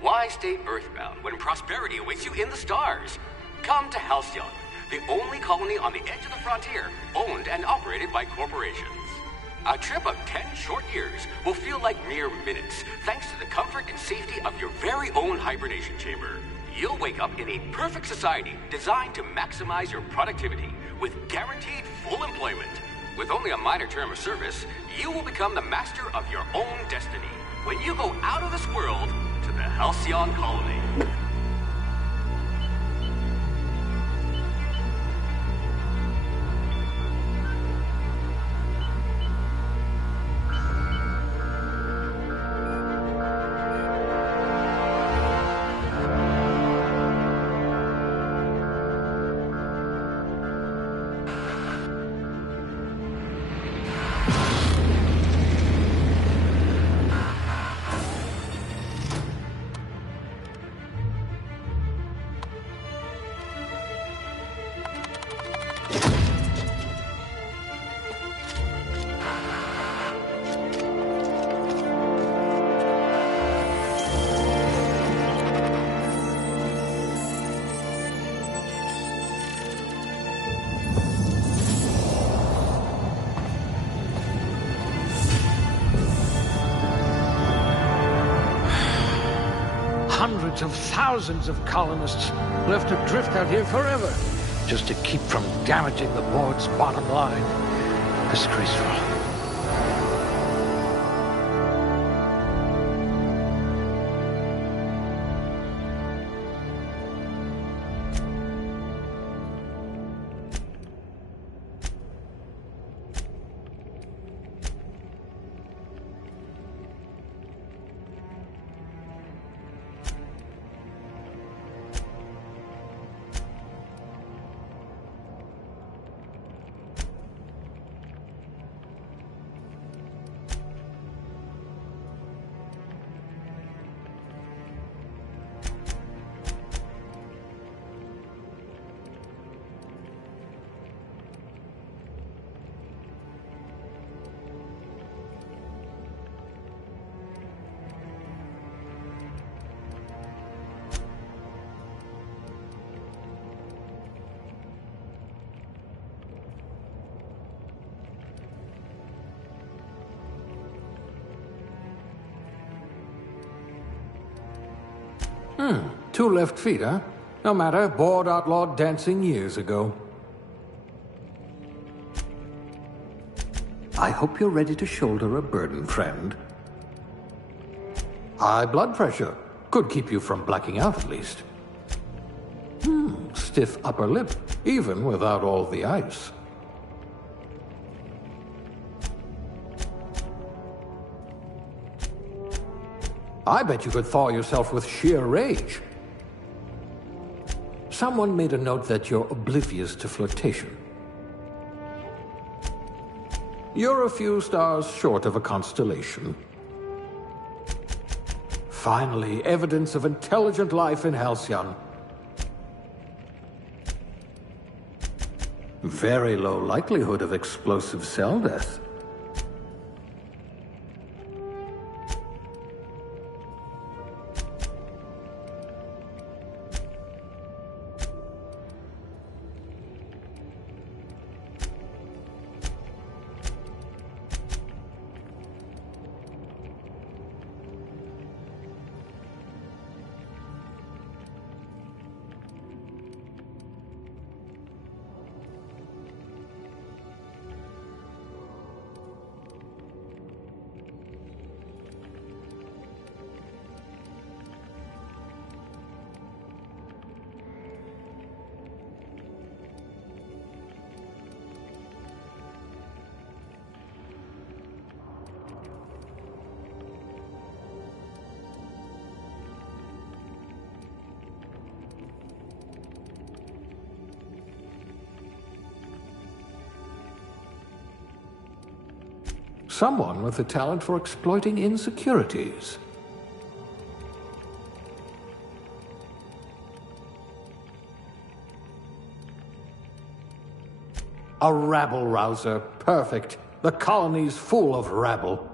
Why stay earthbound when prosperity awaits you in the stars? Come to Halcyon, the only colony on the edge of the frontier, owned and operated by corporations. A trip of 10 short years will feel like mere minutes, thanks to the comfort and safety of your very own hibernation chamber. You'll wake up in a perfect society designed to maximize your productivity with guaranteed full employment. With only a minor term of service, you will become the master of your own destiny when you go out of this world to the Halcyon colony. Hundreds of thousands of colonists left adrift out here forever, just to keep from damaging the board's bottom line. Disgraceful. Two left feet, huh? No matter, board outlawed dancing years ago. I hope you're ready to shoulder a burden, friend. High blood pressure. Could keep you from blacking out, at least. Stiff upper lip, even without all the ice. I bet you could thaw yourself with sheer rage. Someone made a note that you're oblivious to flirtation. You're a few stars short of a constellation. Finally, evidence of intelligent life in Halcyon. Very low likelihood of explosive cell death. Someone with a talent for exploiting insecurities. A rabble-rouser. Perfect. The colony's full of rabble.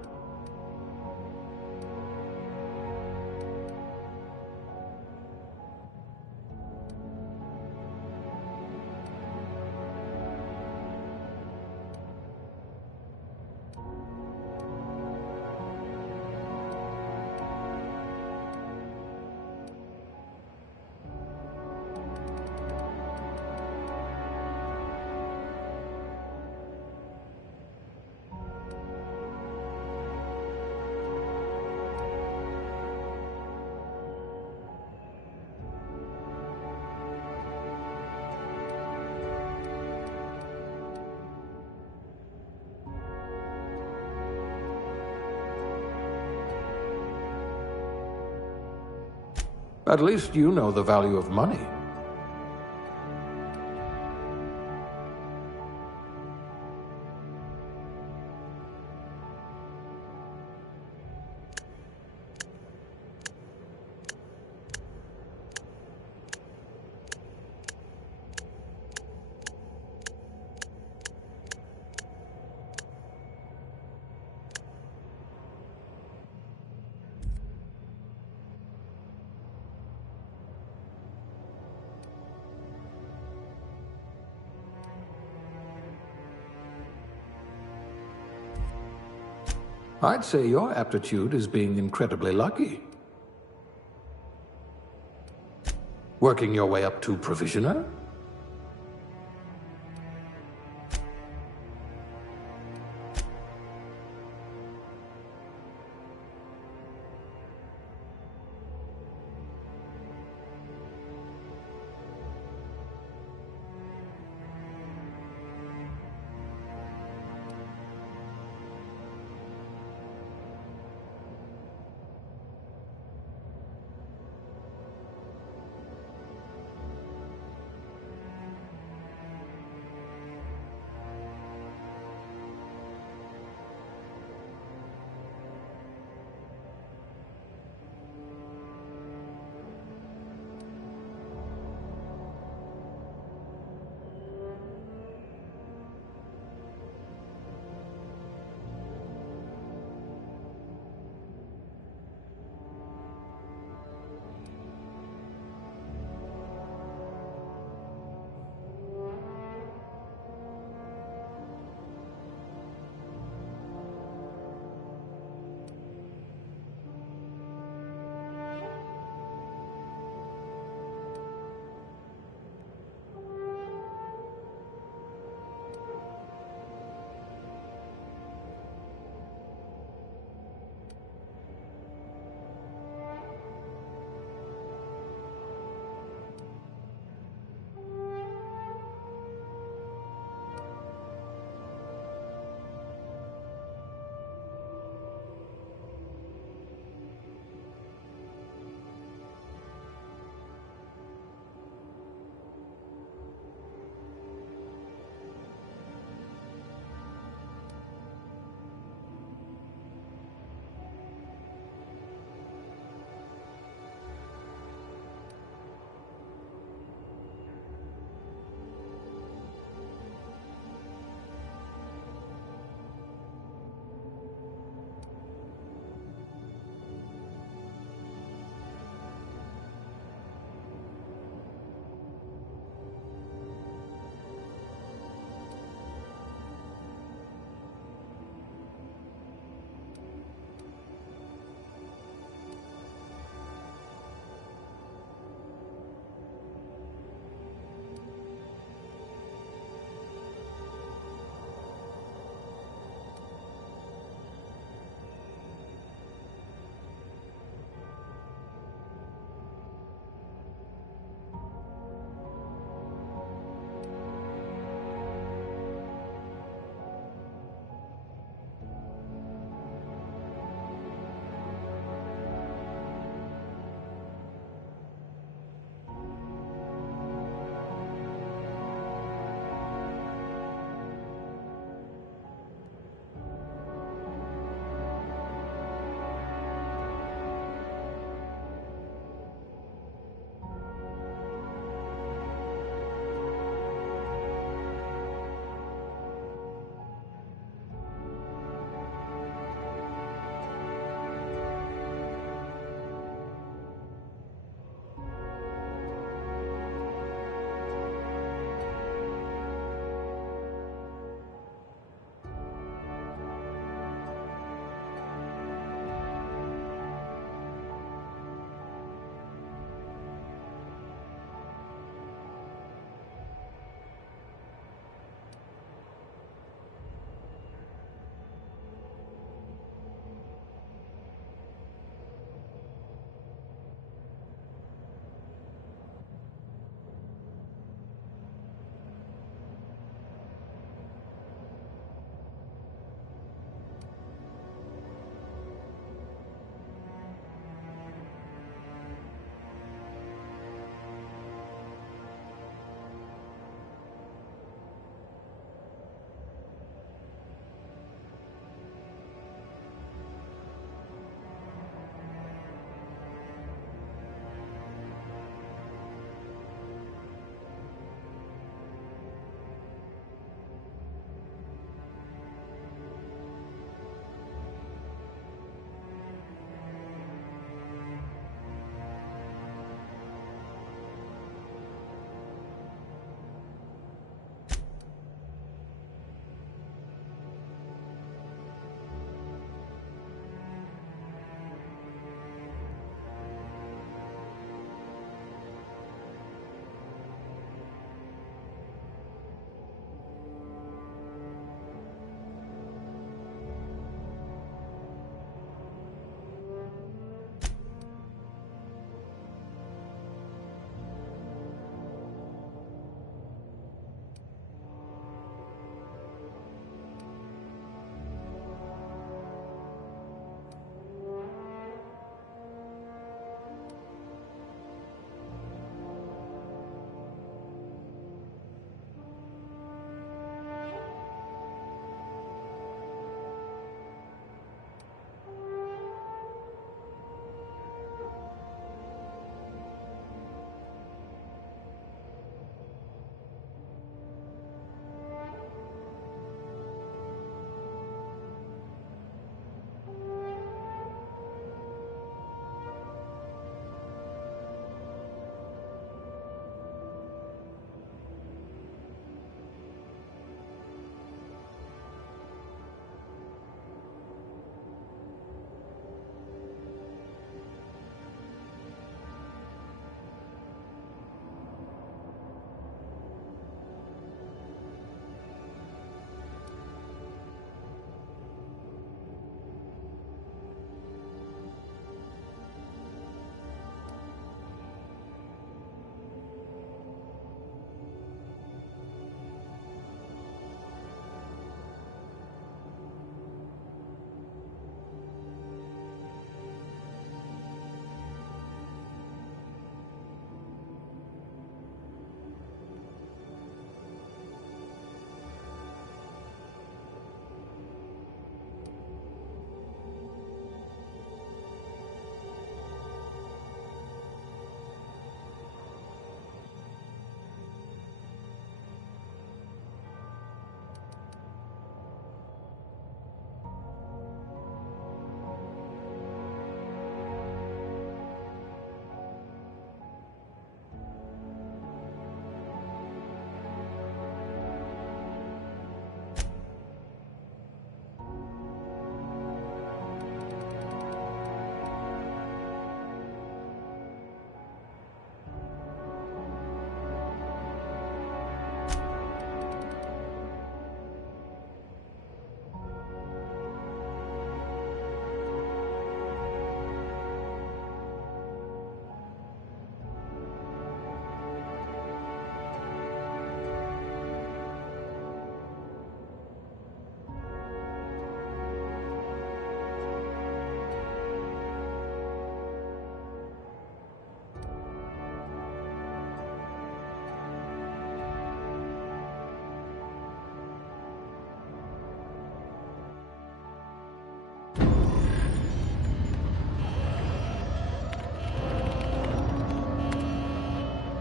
At least you know the value of money. I'd say your aptitude is being incredibly lucky. Working your way up to provisioner?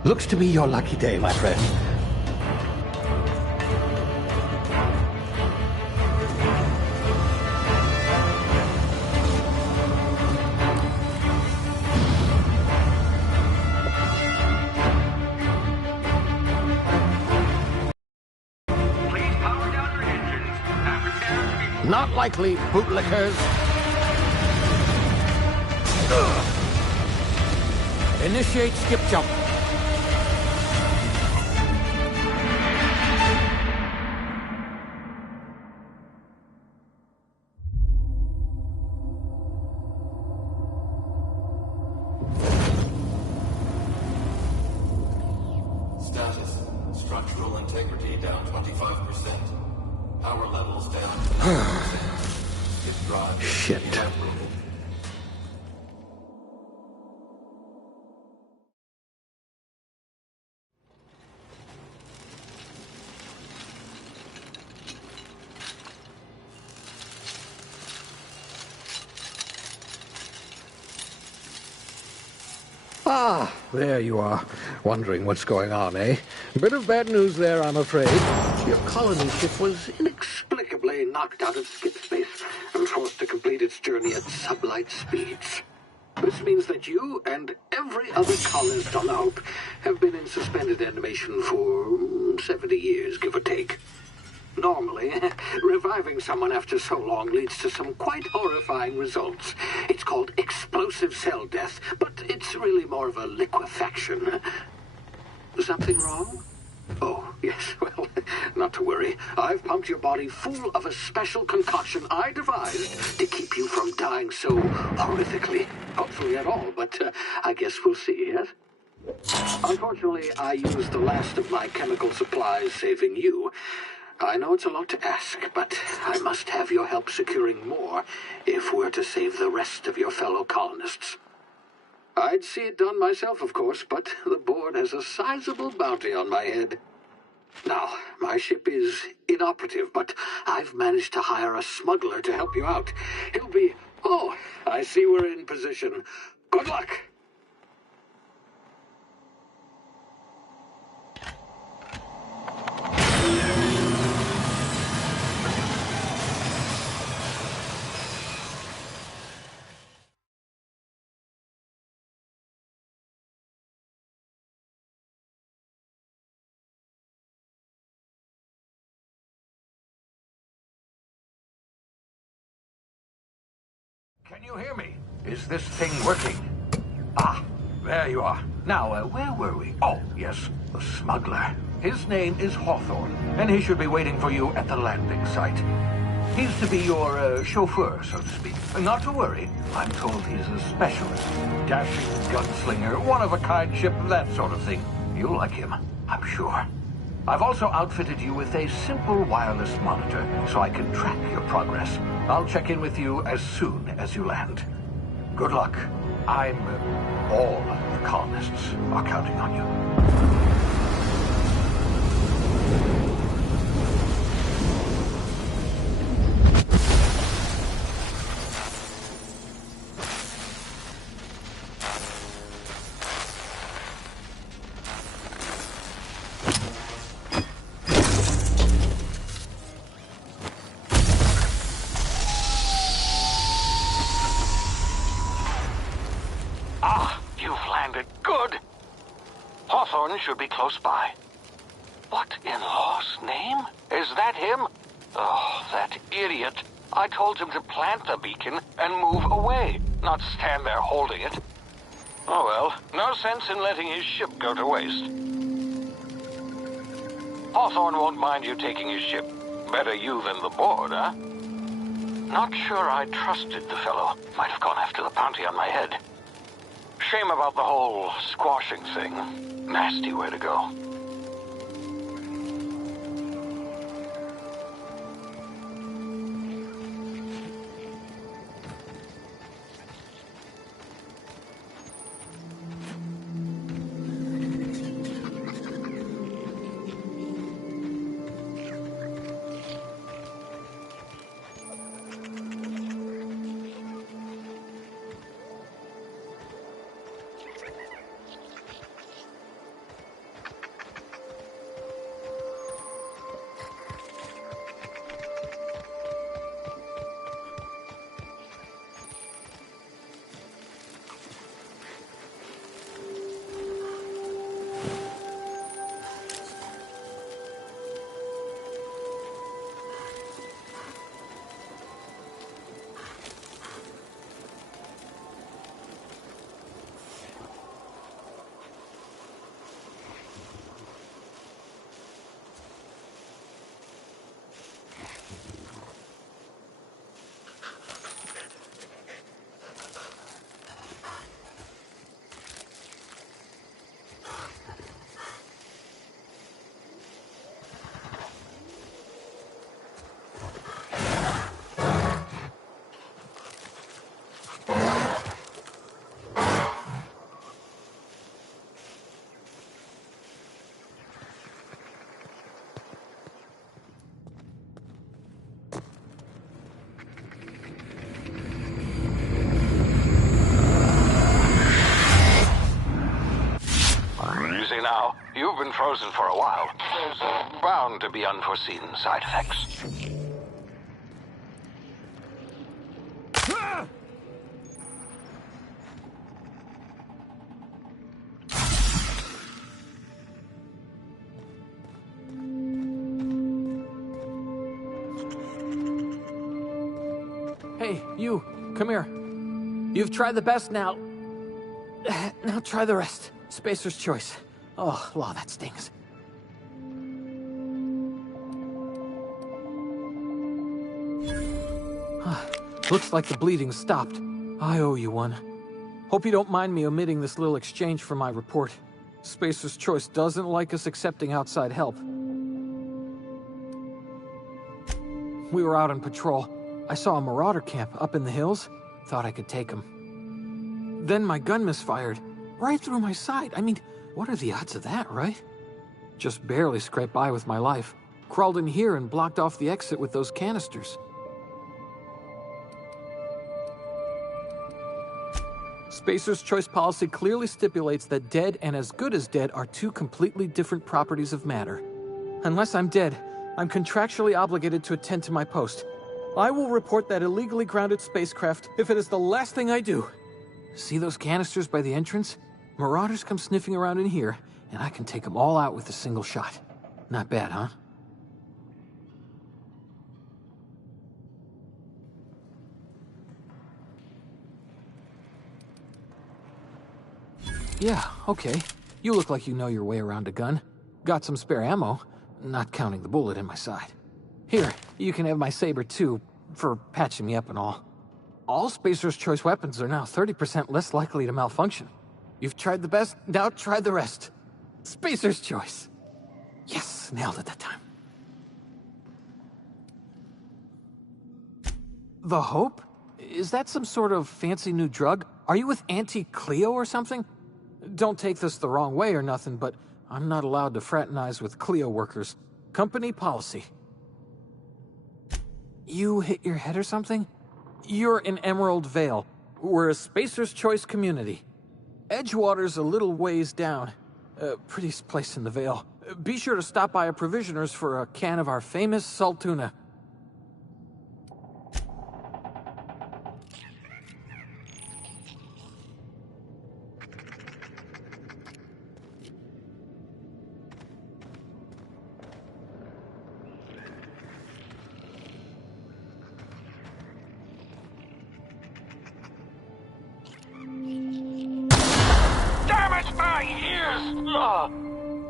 Looks to be your lucky day, my friend. Please power down your engines and prepare to be... Not likely, bootlickers. Initiate skip jump. Status. Structural integrity down 25%. Power levels down 10%. It drives Shit. inoperable. Ah, there you are. Wondering what's going on, eh? Bit of bad news there, I'm afraid. Your colony ship was inexplicably knocked out of skip space and forced to complete its journey at sublight speeds. This means that you and every other colonist on the Hope have been in suspended animation for 70 years, give or take. Normally, reviving someone after so long leads to some quite horrifying results. It's called explosive cell death, but it's really more of a liquefaction. Something wrong? Oh, yes, well, not to worry. I've pumped your body full of a special concoction I devised to keep you from dying so horrifically. Hopefully at all, but I guess we'll see, yes? Unfortunately, I used the last of my chemical supplies saving you. I know it's a lot to ask, but I must have your help securing more if we're to save the rest of your fellow colonists. I'd see it done myself, of course, but the board has a sizable bounty on my head. Now, my ship is inoperative, but I've managed to hire a smuggler to help you out. He'll be... Oh, I see we're in position. Good luck! Can you hear me? Is this thing working? Ah, there you are. Now, where were we? Oh, yes, the smuggler. His name is Hawthorne, and he should be waiting for you at the landing site. He's to be your chauffeur, so to speak. Not to worry, I'm told he's a specialist. Dashing gunslinger, one-of-a-kind ship, that sort of thing. You'll like him, I'm sure. I've also outfitted you with a simple wireless monitor, so I can track your progress. I'll check in with you as soon as you land. Good luck. All the colonists are counting on you. Should be close by. What in law's name? Is that him? Oh, that idiot. I told him to plant the beacon and move away, not stand there holding it. Oh well, no sense in letting his ship go to waste. Hawthorne won't mind you taking his ship. Better you than the board, huh? Not sure I trusted the fellow. Might have gone after the bounty on my head. Shame about the whole squashing thing. Nasty way to go. frozen for a while, there's bound to be unforeseen side effects. Hey, you, come here. You've tried the best now. Now try the rest. Spacer's choice. Oh, law, that stings. Looks like the bleeding stopped. I owe you one. Hope you don't mind me omitting this little exchange from my report. Spacer's choice doesn't like us accepting outside help. We were out on patrol. I saw a marauder camp up in the hills. Thought I could take him. Then my gun misfired. Right through my side. I mean, what are the odds of that, right? Just barely scraped by with my life. Crawled in here and blocked off the exit with those canisters. Spacer's choice policy clearly stipulates that dead and as good as dead are two completely different properties of matter. Unless I'm dead, I'm contractually obligated to attend to my post. I will report that illegally grounded spacecraft if it is the last thing I do. See those canisters by the entrance? Marauders come sniffing around in here, and I can take them all out with a single shot. Not bad, huh? Yeah, okay. You look like you know your way around a gun. Got some spare ammo, not counting the bullet in my side. Here, you can have my saber too, for patching me up and all. All Spacer's choice weapons are now 30% less likely to malfunction. You've tried the best, now try the rest. Spacer's choice. Yes, nailed it that time. The Hope? Is that some sort of fancy new drug? Are you with Auntie Cleo or something? Don't take this the wrong way or nothing, but I'm not allowed to fraternize with Cleo workers. Company policy. You hit your head or something? You're in Emerald Vale. We're a Spacer's Choice community. Edgewater's a little ways down. Prettiest place in the Vale. Be sure to stop by a provisioner's for a can of our famous salt tuna.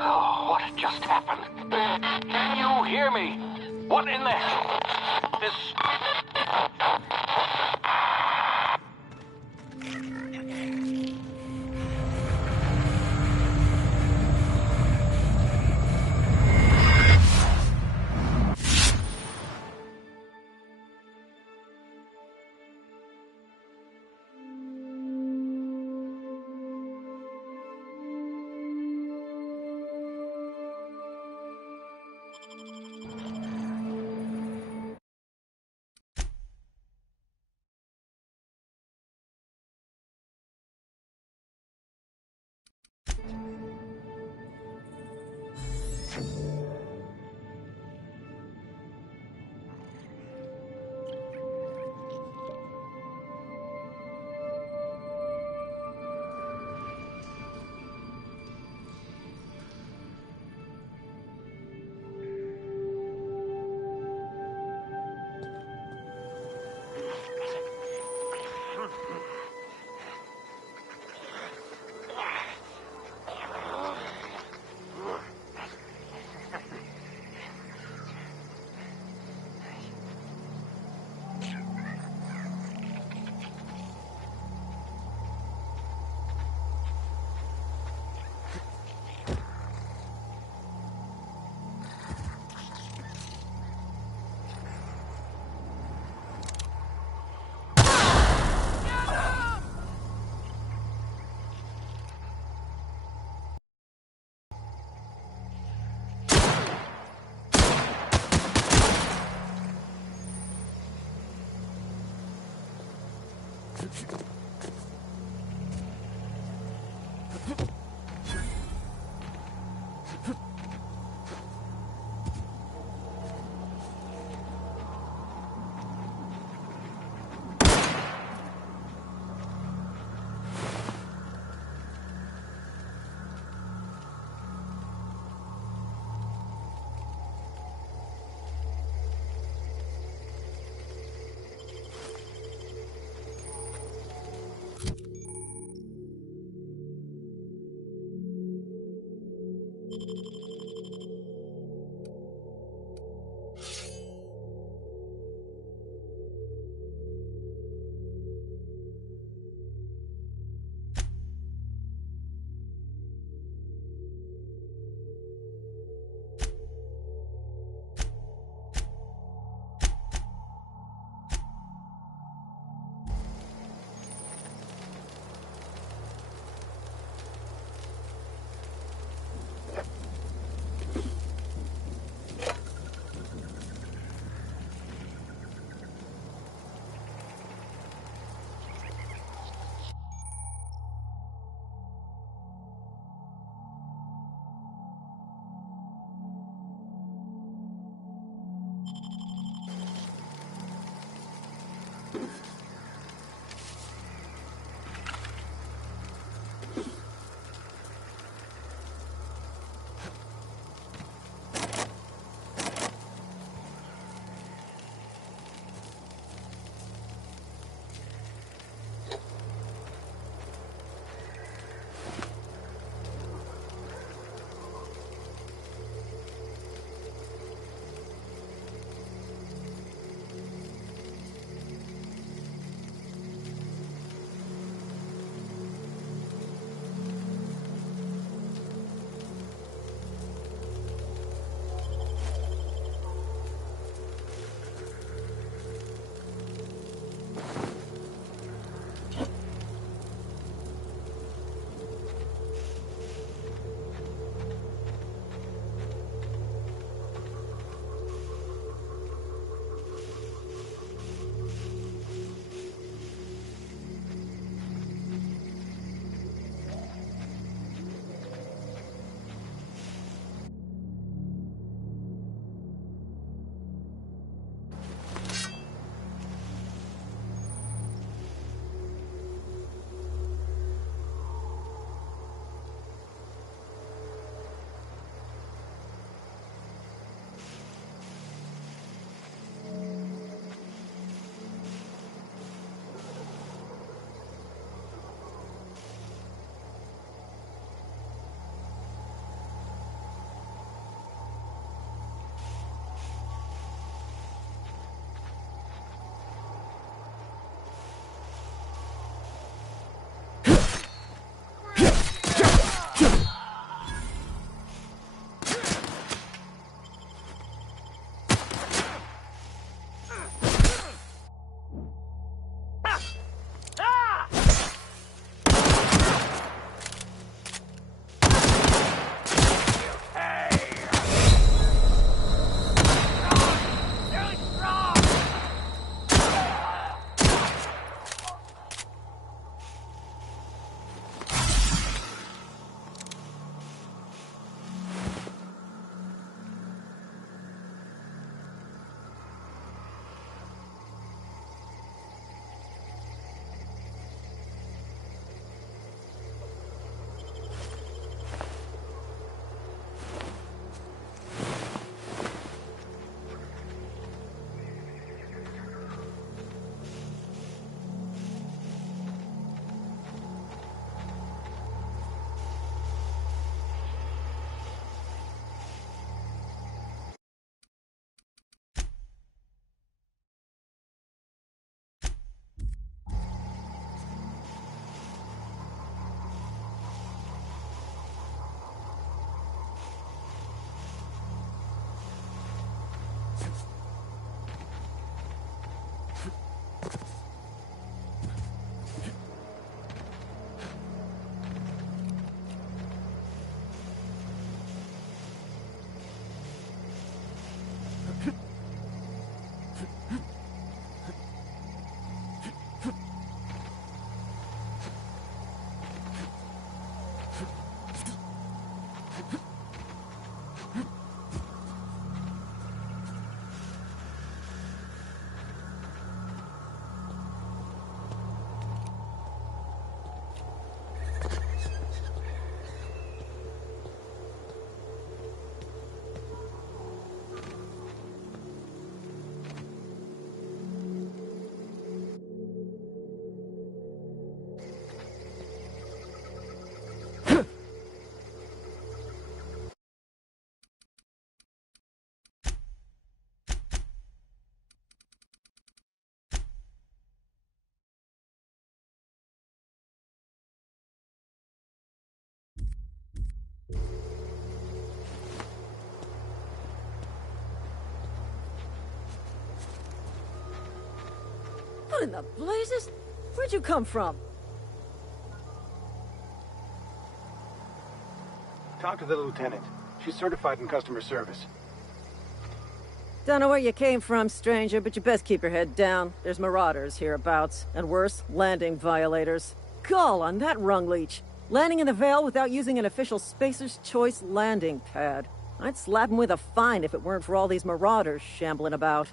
Oh, what just happened? Can you hear me? What in the hell? This... What in the blazes? Where'd you come from? Talk to the lieutenant. She's certified in customer service. Don't know where you came from, stranger, but you best keep your head down. There's marauders hereabouts, and worse, landing violators. Gall on that rung leech. Landing in the Vale without using an official Spacer's Choice landing pad. I'd slap him with a fine if it weren't for all these marauders shambling about.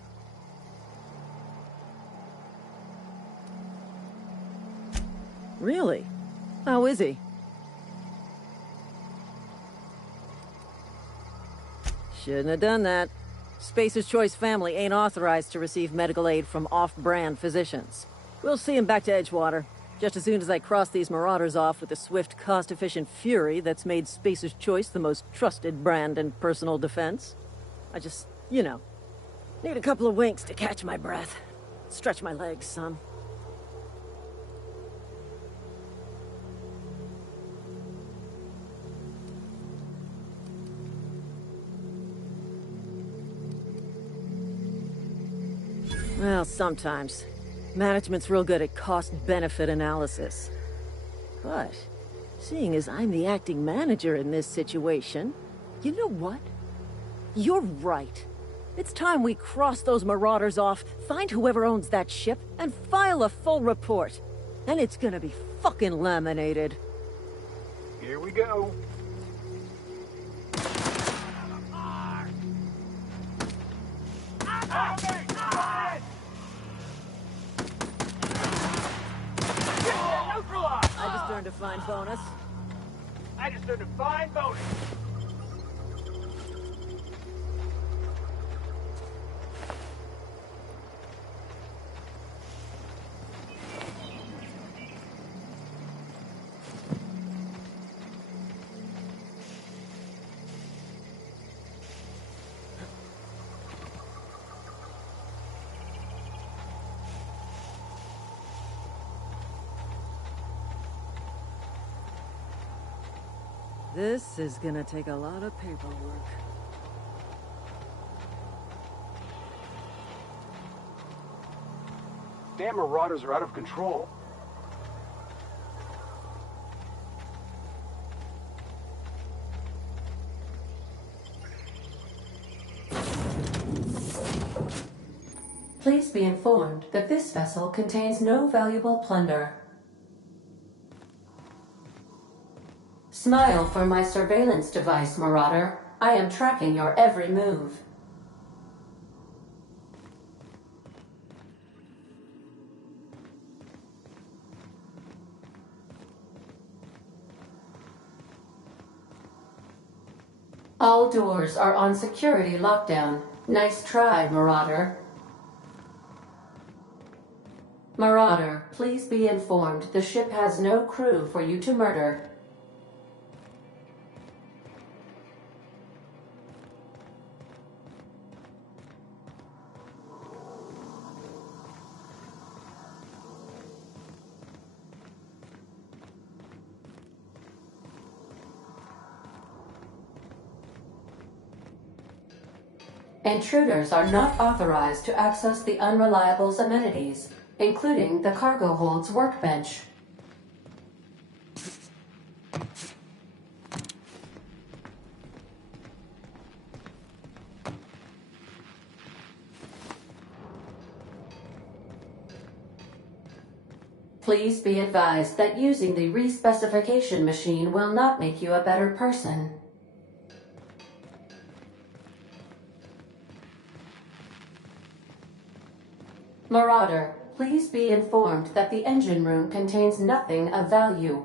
Really? How is he? Shouldn't have done that. Spacer's Choice family ain't authorized to receive medical aid from off-brand physicians. We'll see him back to Edgewater, just as soon as I cross these marauders off with the swift, cost-efficient fury that's made Spacer's Choice the most trusted brand in personal defense. I just, you know, need a couple of winks to catch my breath. Stretch my legs, son. Well, sometimes. Management's real good at cost-benefit analysis. But, seeing as I'm the acting manager in this situation, you know what? You're right. It's time we cross those marauders off, find whoever owns that ship, and file a full report. And it's gonna be fucking laminated. Here we go. I just earned a fine bonus. I just earned a fine bonus. This is gonna take a lot of paperwork. Damn marauders are out of control. Please be informed that this vessel contains no valuable plunder. Smile for my surveillance device, Marauder. I am tracking your every move. All doors are on security lockdown. Nice try, Marauder. Marauder, please be informed the ship has no crew for you to murder. Intruders are not authorized to access the Unreliable's amenities, including the cargo hold's workbench. Please be advised that using the respecification machine will not make you a better person. Marauder, please be informed that the engine room contains nothing of value.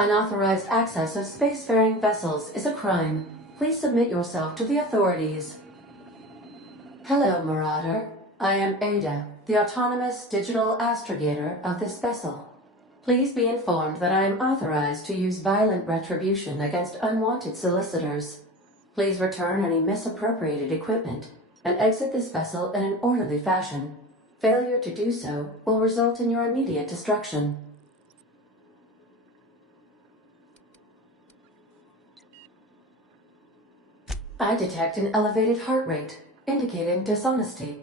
Unauthorized access of spacefaring vessels is a crime. Please submit yourself to the authorities. Hello, Marauder. I am Ada, the autonomous digital astrogator of this vessel. Please be informed that I am authorized to use violent retribution against unwanted solicitors. Please return any misappropriated equipment and exit this vessel in an orderly fashion. Failure to do so will result in your immediate destruction. I detect an elevated heart rate, indicating dishonesty.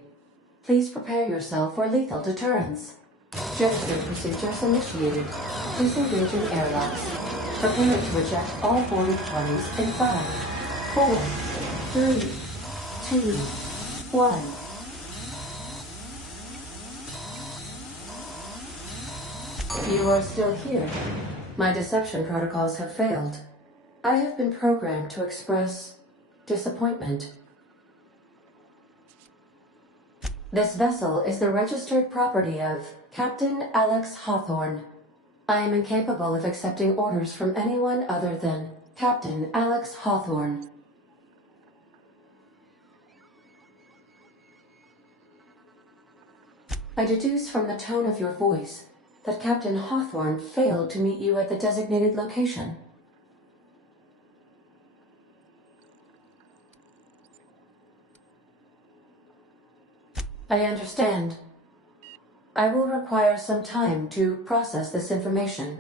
Please prepare yourself for lethal deterrence. Gesture procedures initiated. Disengaging airlocks. Prepare to eject all boarding parties in 5, 4, 3, 2, 1. You are still here. My deception protocols have failed. I have been programmed to express disappointment. This vessel is the registered property of Captain Alex Hawthorne. I am incapable of accepting orders from anyone other than Captain Alex Hawthorne. I deduce from the tone of your voice that Captain Hawthorne failed to meet you at the designated location. I understand. I will require some time to process this information.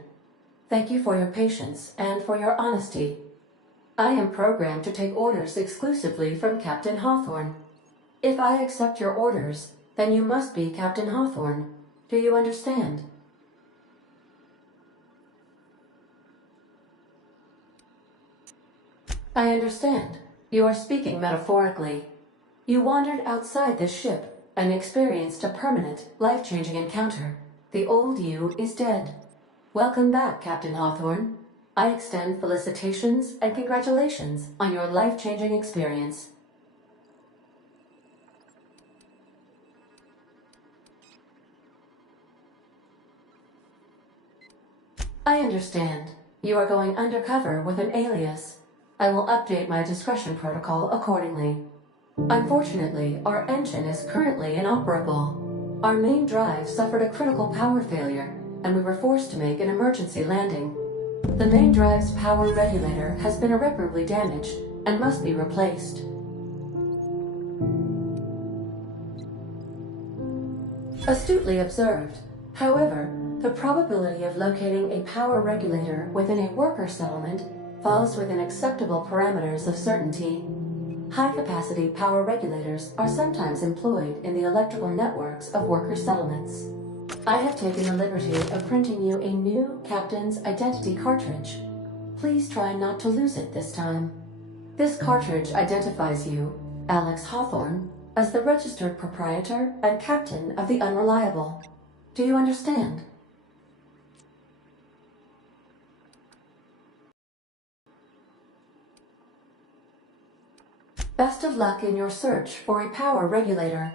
Thank you for your patience and for your honesty. I am programmed to take orders exclusively from Captain Hawthorne. If I accept your orders, then you must be Captain Hawthorne. Do you understand? I understand. You are speaking metaphorically. You wandered outside this ship and experienced a permanent, life-changing encounter. The old you is dead. Welcome back, Captain Hawthorne. I extend felicitations and congratulations on your life-changing experience. I understand. You are going undercover with an alias. I will update my discretion protocol accordingly. Unfortunately, our engine is currently inoperable. Our main drive suffered a critical power failure, and we were forced to make an emergency landing. The main drive's power regulator has been irreparably damaged and must be replaced. Astutely observed. However, the probability of locating a power regulator within a worker settlement falls within acceptable parameters of certainty. High-capacity power regulators are sometimes employed in the electrical networks of worker settlements. I have taken the liberty of printing you a new Captain's Identity cartridge. Please try not to lose it this time. This cartridge identifies you, Alex Hawthorne, as the registered proprietor and captain of the Unreliable. Do you understand? Best of luck in your search for a power regulator.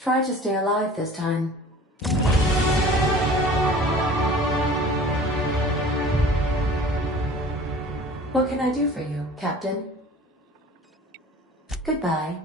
Try to stay alive this time. What can I do for you, Captain? Goodbye.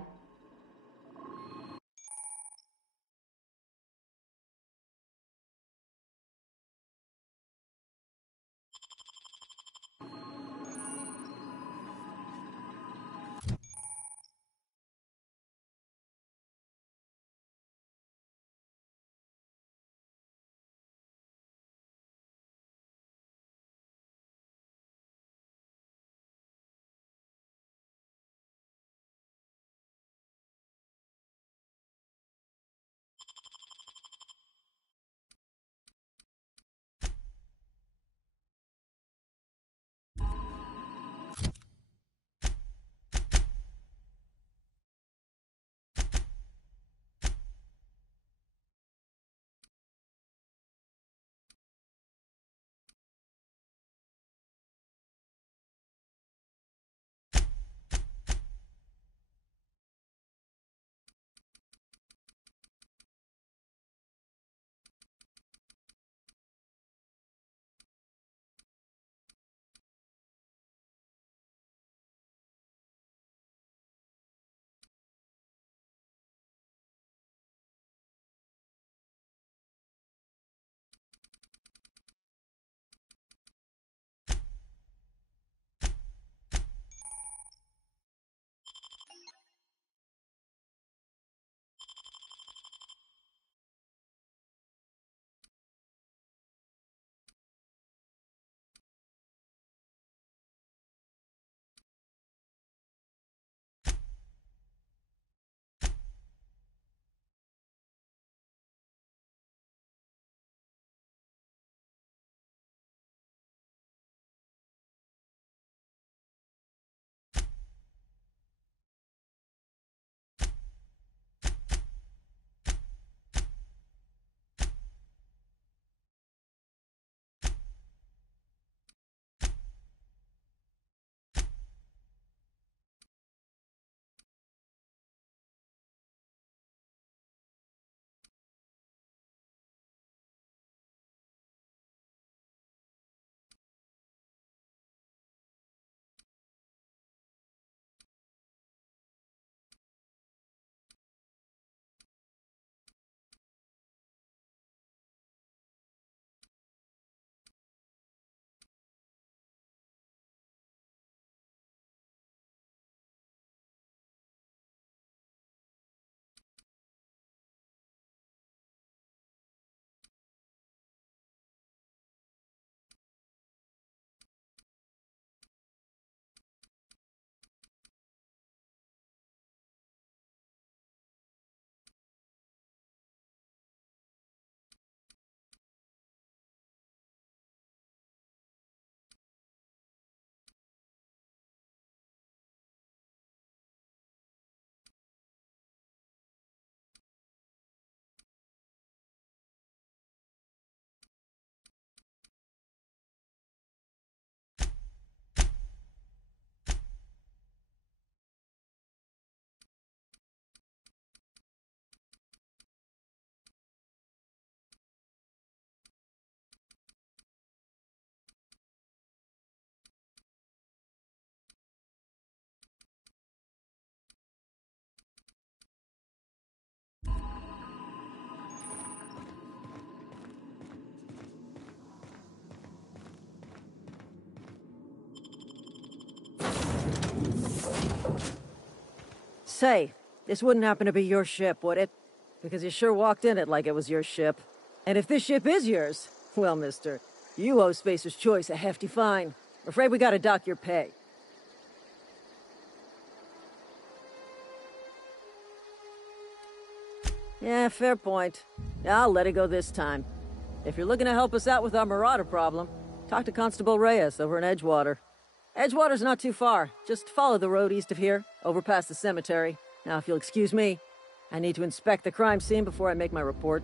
Say, this wouldn't happen to be your ship, would it? Because you sure walked in it like it was your ship. And if this ship is yours, well, mister, you owe Spacer's Choice a hefty fine. I'm afraid we gotta dock your pay. Yeah, fair point. Yeah, I'll let it go this time. If you're looking to help us out with our marauder problem, talk to Constable Reyes over in Edgewater. Edgewater's not too far. Just follow the road east of here, over past the cemetery. Now, if you'll excuse me, I need to inspect the crime scene before I make my report.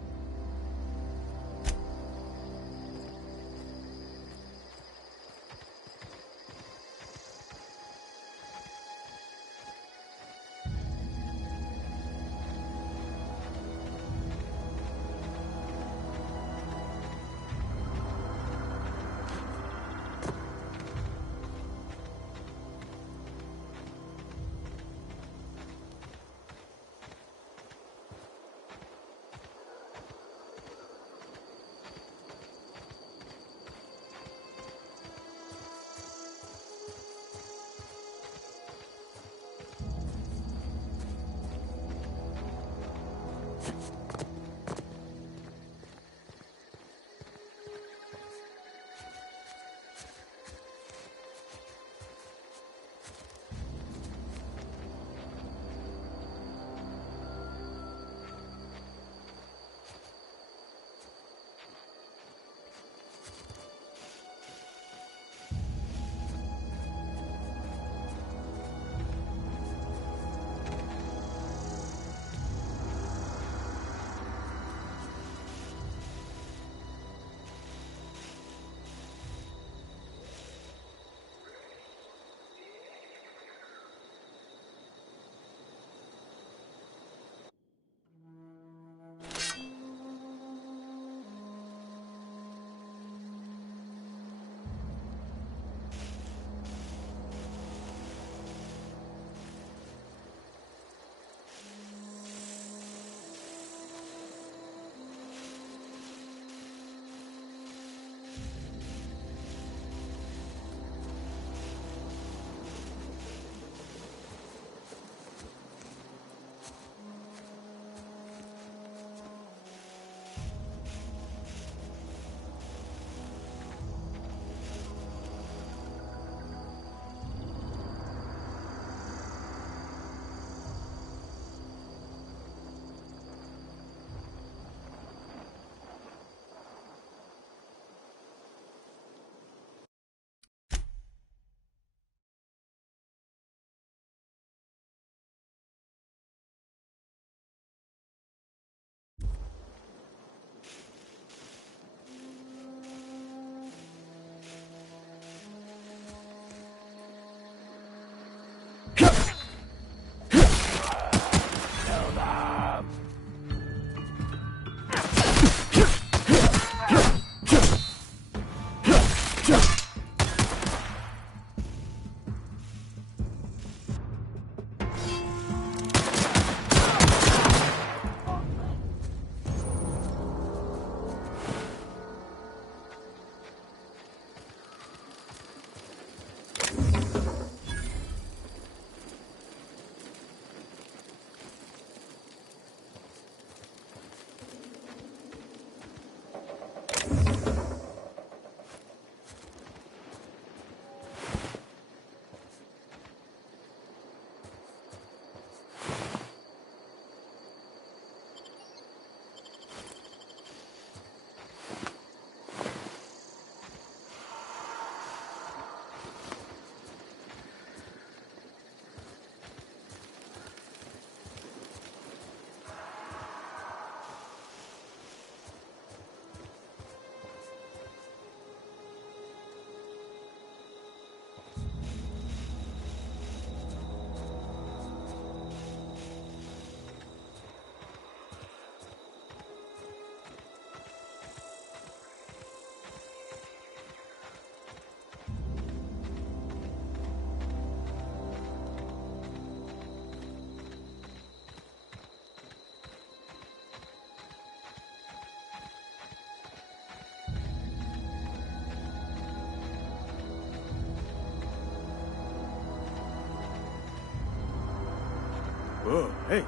Whoa, hey,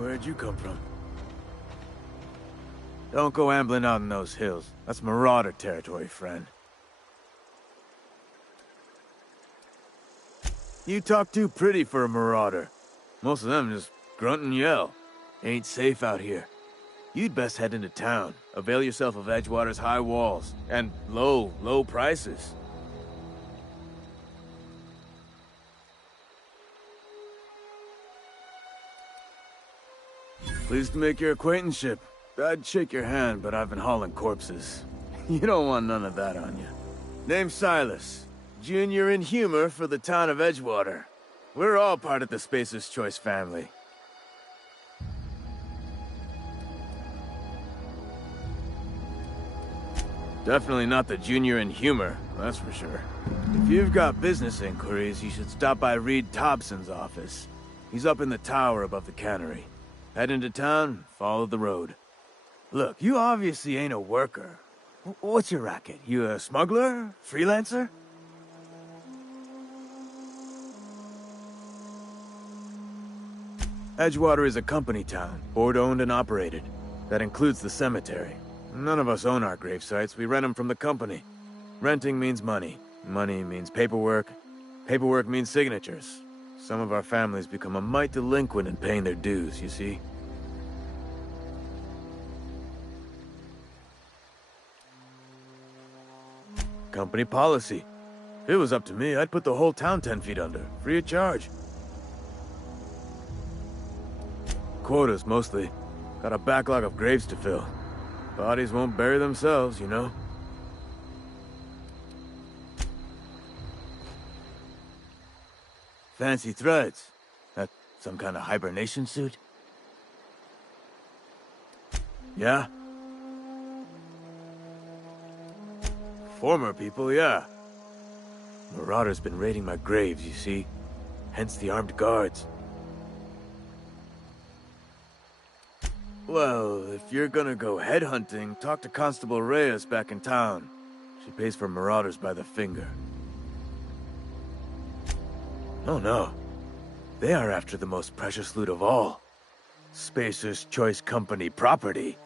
where'd you come from? Don't go ambling out in those hills. That's Marauder territory, friend. You talk too pretty for a Marauder. Most of them just grunt and yell. Ain't safe out here. You'd best head into town. Avail yourself of Edgewater's high walls. And low prices. Pleased to make your acquaintanceship. I'd shake your hand, but I've been hauling corpses. You don't want none of that on you. Name's Silas. Junior in humor for the town of Edgewater. We're all part of the Spacer's Choice family. Definitely not the junior in humor, that's for sure. If you've got business inquiries, you should stop by Reed Thompson's office. He's up in the tower above the cannery. Head into town, follow the road. Look, you obviously ain't a worker. What's your racket? You a smuggler? Freelancer? Edgewater is a company town, board-owned and operated. That includes the cemetery. None of us own our grave sites, we rent them from the company. Renting means money. Money means paperwork. Paperwork means signatures. Some of our families become a mite delinquent in paying their dues, you see? Company policy. If it was up to me, I'd put the whole town 10 feet under, free of charge. Quotas, mostly. Got a backlog of graves to fill. Bodies won't bury themselves, you know? Fancy threads. That some kind of hibernation suit? Yeah? Former people, yeah. Marauder's been raiding my graves, you see. Hence the armed guards. Well, if you're gonna go headhunting, talk to Constable Reyes back in town. She pays for marauders by the finger. Oh no. They are after the most precious loot of all. Spacer's Choice Company property.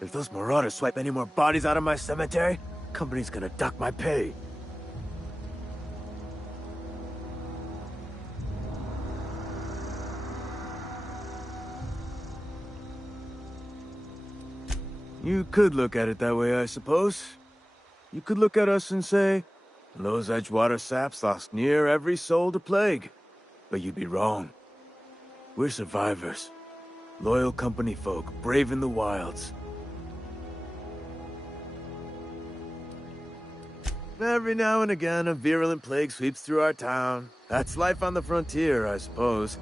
If those marauders swipe any more bodies out of my cemetery, company's gonna duck my pay. You could look at it that way, I suppose. You could look at us and say, those Edgewater saps lost near every soul to plague. But you'd be wrong. We're survivors. Loyal company folk, brave in the wilds. Every now and again, a virulent plague sweeps through our town. That's life on the frontier, I suppose.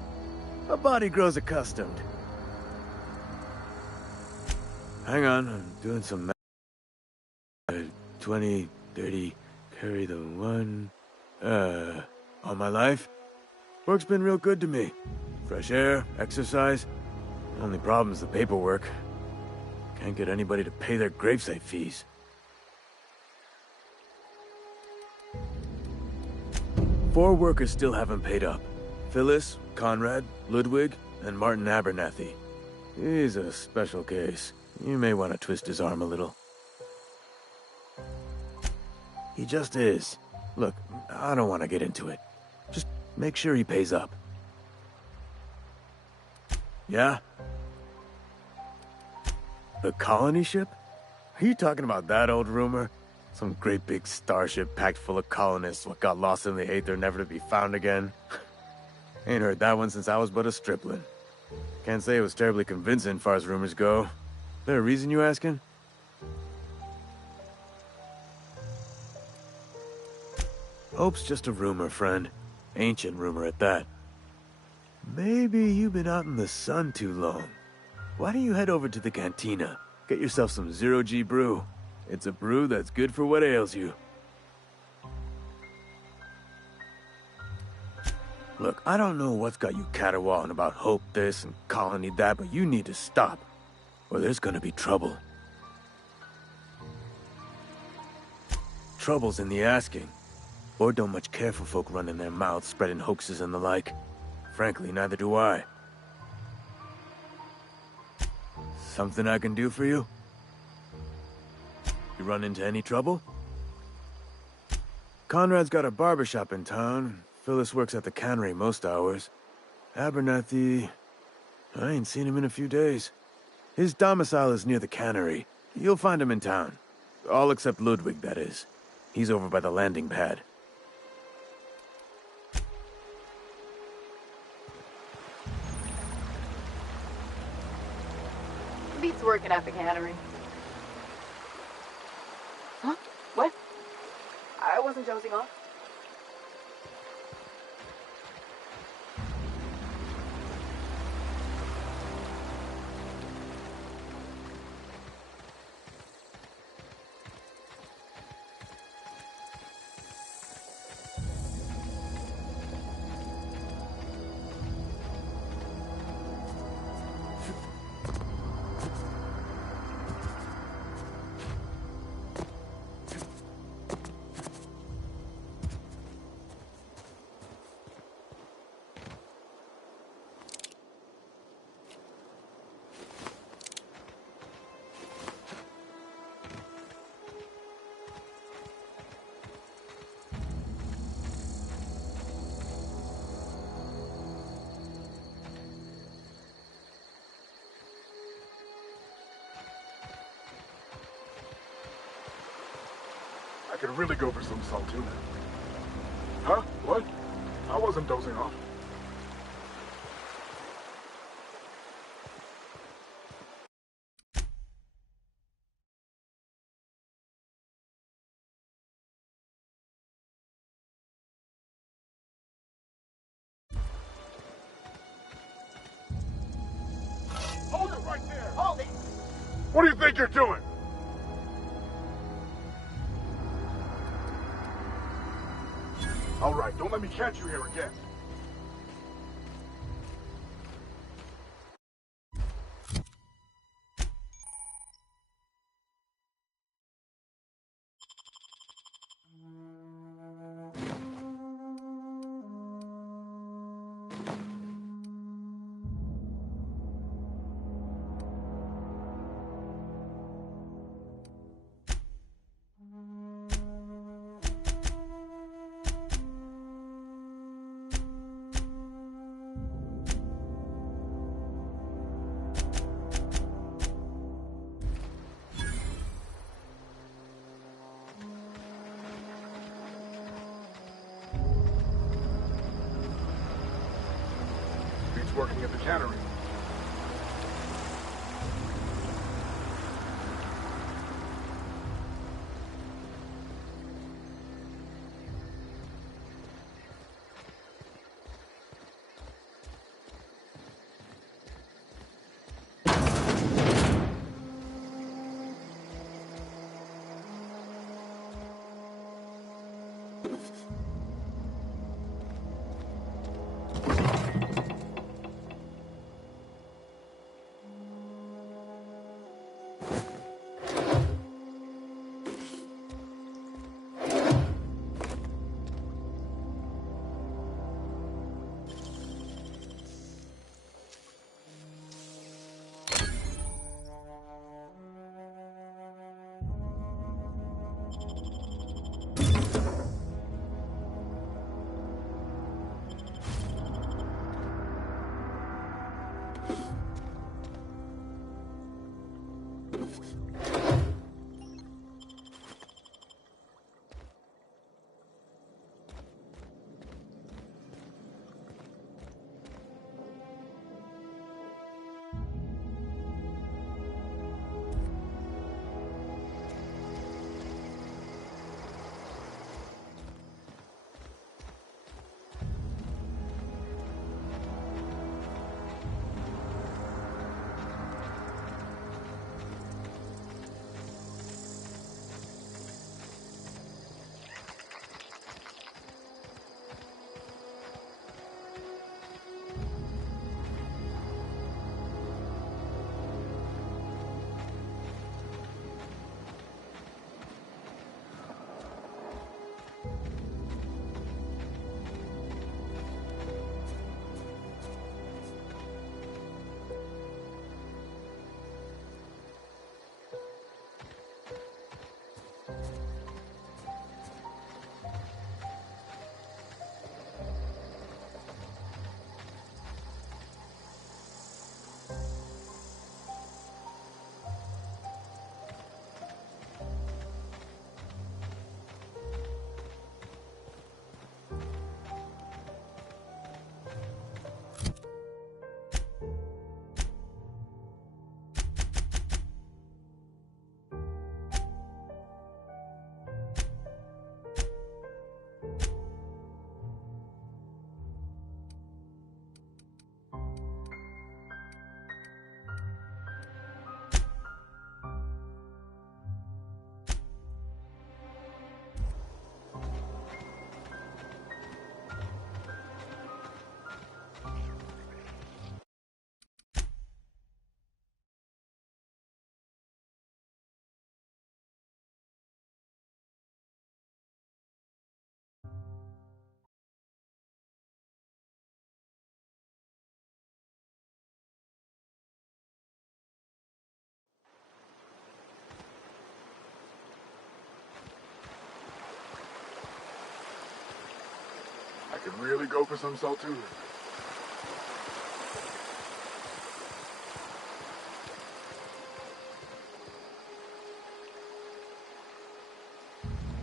A body grows accustomed. Hang on, I'm doing some math. 20, 30, carry the one... all my life? Work's been real good to me. Fresh air, exercise. Only problem's the paperwork. Can't get anybody to pay their gravesite fees. Four workers still haven't paid up. Phyllis, Conrad, Ludwig, and Martin Abernathy. He's a special case. You may want to twist his arm a little. He just is. Look, I don't want to get into it. Just make sure he pays up. Yeah? The colony ship? Are you talking about that old rumor? Some great big starship packed full of colonists what got lost in the aether never to be found again? Ain't heard that one since I was but a stripling. Can't say it was terribly convincing far as rumors go. There a reason you asking? Hope's just a rumor, friend. Ancient rumor at that. Maybe you've been out in the sun too long. Why don't you head over to the cantina? Get yourself some zero-G brew. It's a brew that's good for what ails you. Look, I don't know what's got you caterwauling about Hope this and Colony that, but you need to stop. Or there's gonna be trouble. Trouble's in the asking. Or don't much care for folk running their mouths, spreading hoaxes and the like. Frankly, neither do I. Something I can do for you? You run into any trouble? Conrad's got a barbershop in town. Phyllis works at the cannery most hours. Abernathy... I ain't seen him in a few days. His domicile is near the cannery. You'll find him in town. All except Ludwig, that is. He's over by the landing pad. Beats working at the cannery. Huh? What? I wasn't dozing off. I could really go for some saltuna. Huh? What? I wasn't dozing off. Hold it right there! Hold it! What do you think you're doing? All right, don't let me catch you here again. Working at the cannery. could really go for some salt tuna.